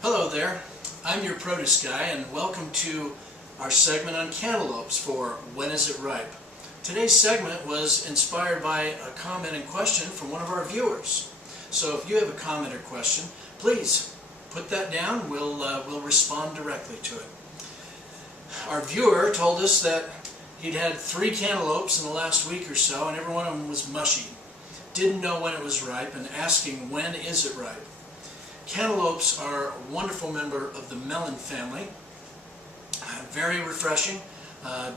Hello there, I'm your produce guy and welcome to our segment on cantaloupes for When Is It Ripe? Today's segment was inspired by a comment and question from one of our viewers. So if you have a comment or question, please put that down. We'll respond directly to it. Our viewer told us that he'd had 3 cantaloupes in the last week or so and every one of them was mushy. Didn't know when it was ripe and asking when is it ripe. Cantaloupes are a wonderful member of the melon family. Very refreshing,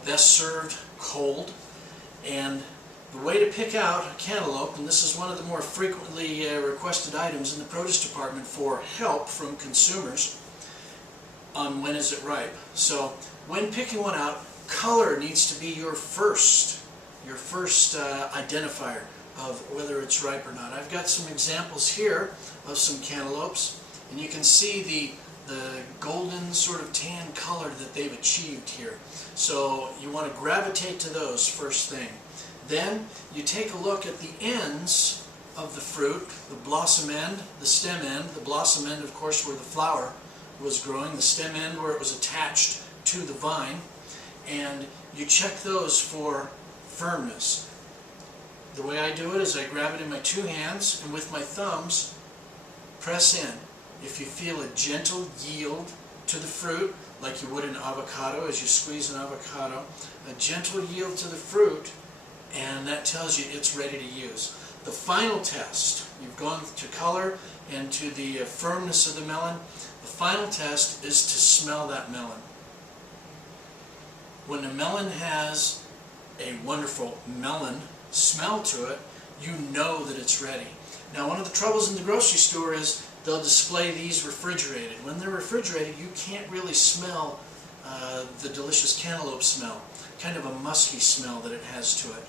best served cold. And the way to pick out a cantaloupe, and this is one of the more frequently requested items in the produce department for help from consumers on when is it ripe. So when picking one out, color needs to be your first identifier of whether it's ripe or not. I've got some examples here of some cantaloupes, and you can see the golden sort of tan color that they've achieved here. So you want to gravitate to those first thing. Then you take a look at the ends of the fruit, the blossom end, the stem end. The blossom end, of course, where the flower was growing, the stem end where it was attached to the vine, and you check those for firmness. The way I do it is I grab it in my 2 hands and with my thumbs press in. If you feel a gentle yield to the fruit, like you would an avocado as you squeeze an avocado, a gentle yield to the fruit, and that tells you it's ready to use. The final test, you've gone to color and to the firmness of the melon, the final test is to smell that melon. When a melon has a wonderful melon smell to it, you know that it's ready. Now, one of the troubles in the grocery store is they'll display these refrigerated. When they're refrigerated, you can't really smell the delicious cantaloupe smell, kind of a musky smell that it has to it.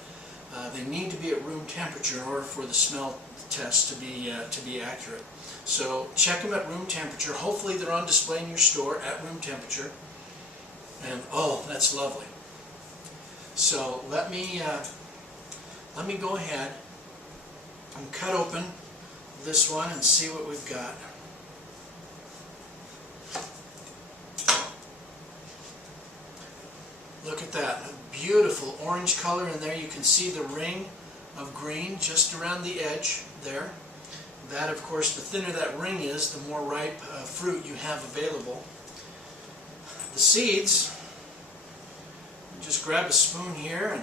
They need to be at room temperature in order for the smell test to be accurate. So check them at room temperature. Hopefully they're on display in your store at room temperature. And oh, that's lovely. So let me go ahead and cut open this one and see what we've got. Look at that, a beautiful orange color in there. You can see the ring of green just around the edge there. That, of course, the thinner that ring is, the more ripe fruit you have available. The seeds, just grab a spoon here and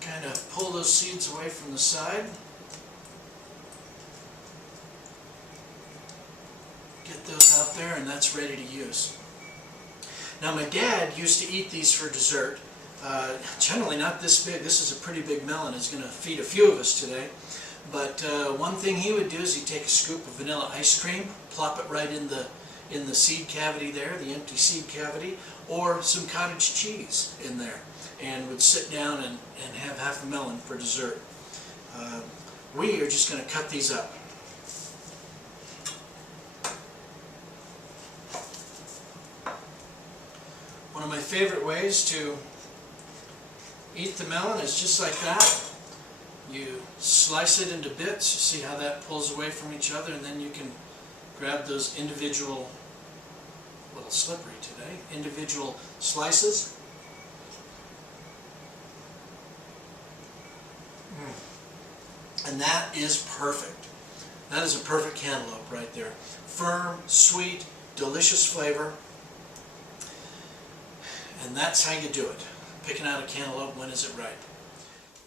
kind of pull those seeds away from the side. Get those out there, and that's ready to use. Now, my dad used to eat these for dessert. Generally not this big. This is a pretty big melon. It's going to feed a few of us today. But one thing he would do is he'd take a scoop of vanilla ice cream, plop it right in the seed cavity there, the empty seed cavity, or some cottage cheese in there, and would sit down and have half a melon for dessert. We are just going to cut these up. One of my favorite ways to eat the melon is just like that. You slice it into bits. You see how that pulls away from each other, and then you can grab those individual, a little slippery today, individual slices. And that is perfect. That is a perfect cantaloupe right there. Firm, sweet, delicious flavor. And that's how you do it. Picking out a cantaloupe, when is it ripe?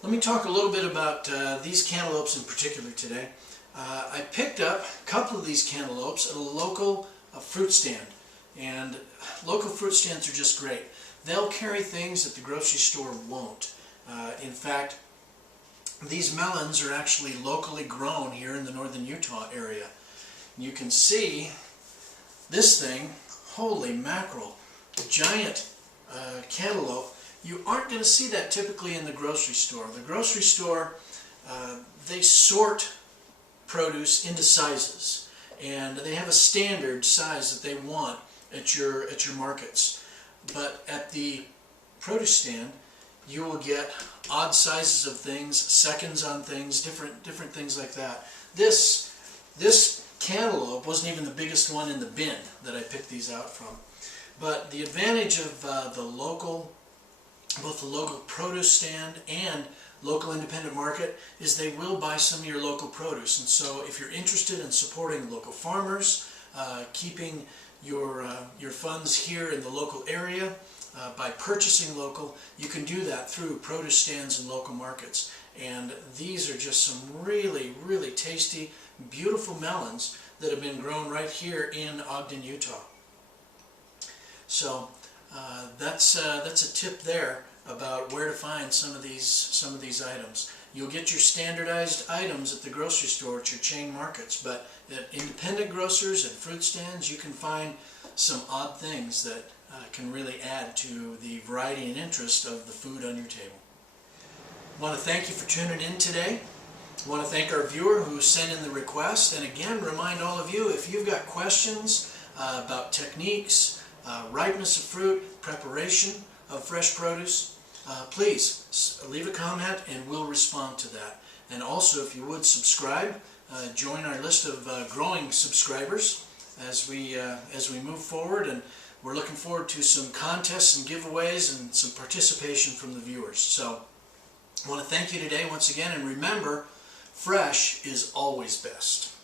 Let me talk a little bit about these cantaloupes in particular today. I picked up a couple of these cantaloupes at a local fruit stand. And local fruit stands are just great. They'll carry things that the grocery store won't. In fact, these melons are actually locally grown here in the northern Utah area. You can see this thing, holy mackerel, a giant cantaloupe. You aren't going to see that typically in the grocery store. The grocery store, they sort produce into sizes, and they have a standard size that they want at your markets. But at the produce stand, you will get odd sizes of things, seconds on things, different things like that. This cantaloupe wasn't even the biggest one in the bin that I picked these out from. But the advantage of both the local produce stand and local independent market is they will buy some of your local produce. And so if you're interested in supporting local farmers, keeping your funds here in the local area by purchasing local, you can do that through produce stands and local markets. And these are just some really, really tasty, beautiful melons that have been grown right here in Ogden, Utah. So that's a tip there about where to find some of these items. You'll get your standardized items at the grocery store, at your chain markets, but at independent grocers and fruit stands, you can find some odd things that can really add to the variety and interest of the food on your table. I want to thank you for tuning in today. I want to thank our viewer who sent in the request, and again remind all of you, if you've got questions about techniques, ripeness of fruit, preparation of fresh produce, please leave a comment and we'll respond to that. And also, if you would subscribe, join our list of growing subscribers as we move forward, and we're looking forward to some contests and giveaways and some participation from the viewers. So I want to thank you today once again, and remember, fresh is always best.